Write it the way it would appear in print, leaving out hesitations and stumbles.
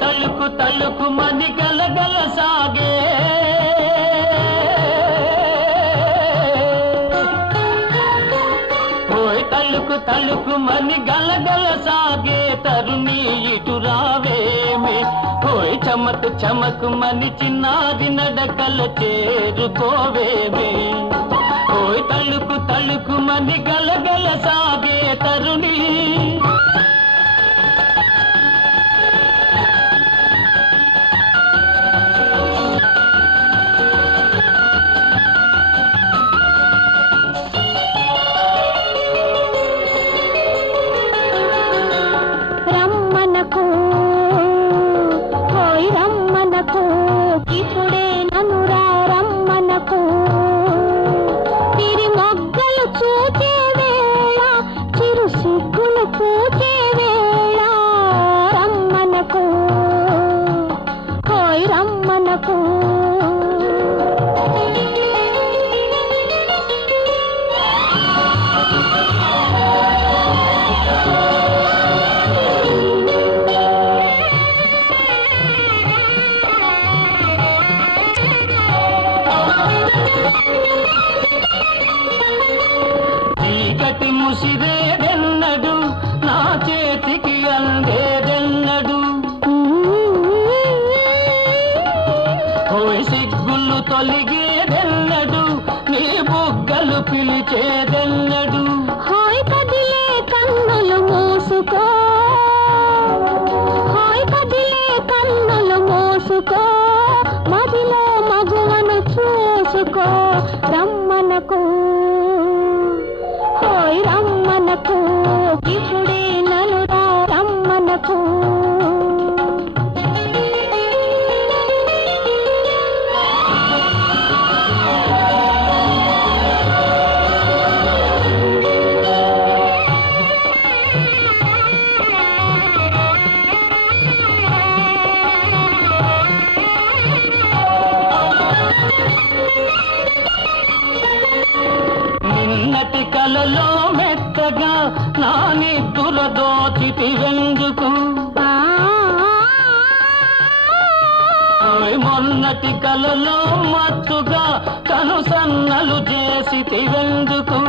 తలుకు తలుకు మని గలగల సాగే ఓయ్ తలుకు తలుకు మని గలగల సాగే తరుణి ఇటు రావేమే ఓయ్ చమకు చమకు మని చిన్నారి నడకల చేరుకోవేమే ఓయ్ తలుకు తలుకు మని గలగల సాగే తరుణి ఇప్పుడే నన్ను రమ్మనకు తిరి మొగ్గలు చూచే వేళ చిరు సిగ్గులు పూచే వేళ రమ్మనకు హోయ్ రమ్మనకు చీకటి ముసిరేదెన్నడు నా చేతికి అందేదెన్నడు ఓయ్ సిగ్గులు తొలిగేదెన్నడు నీ బుగ్గలు పిలిచేదెన్నడు హాయ్ కదిలే కన్నులు మూసుకో హాయ్ కదిలే కన్నులు మూసుకో మదిలో మగువను చూసుకో రమ్మనకు హోయ్ రమ్మనకు ఇప్పుడే నన్ను రమ్మనకు నిన్నటి కలలో మెత్తగా నా నిద్దుల దోచితివెందుకు మొన్నటి కలలో మత్తుగా కనుసన్నలు చేసితివెందుకు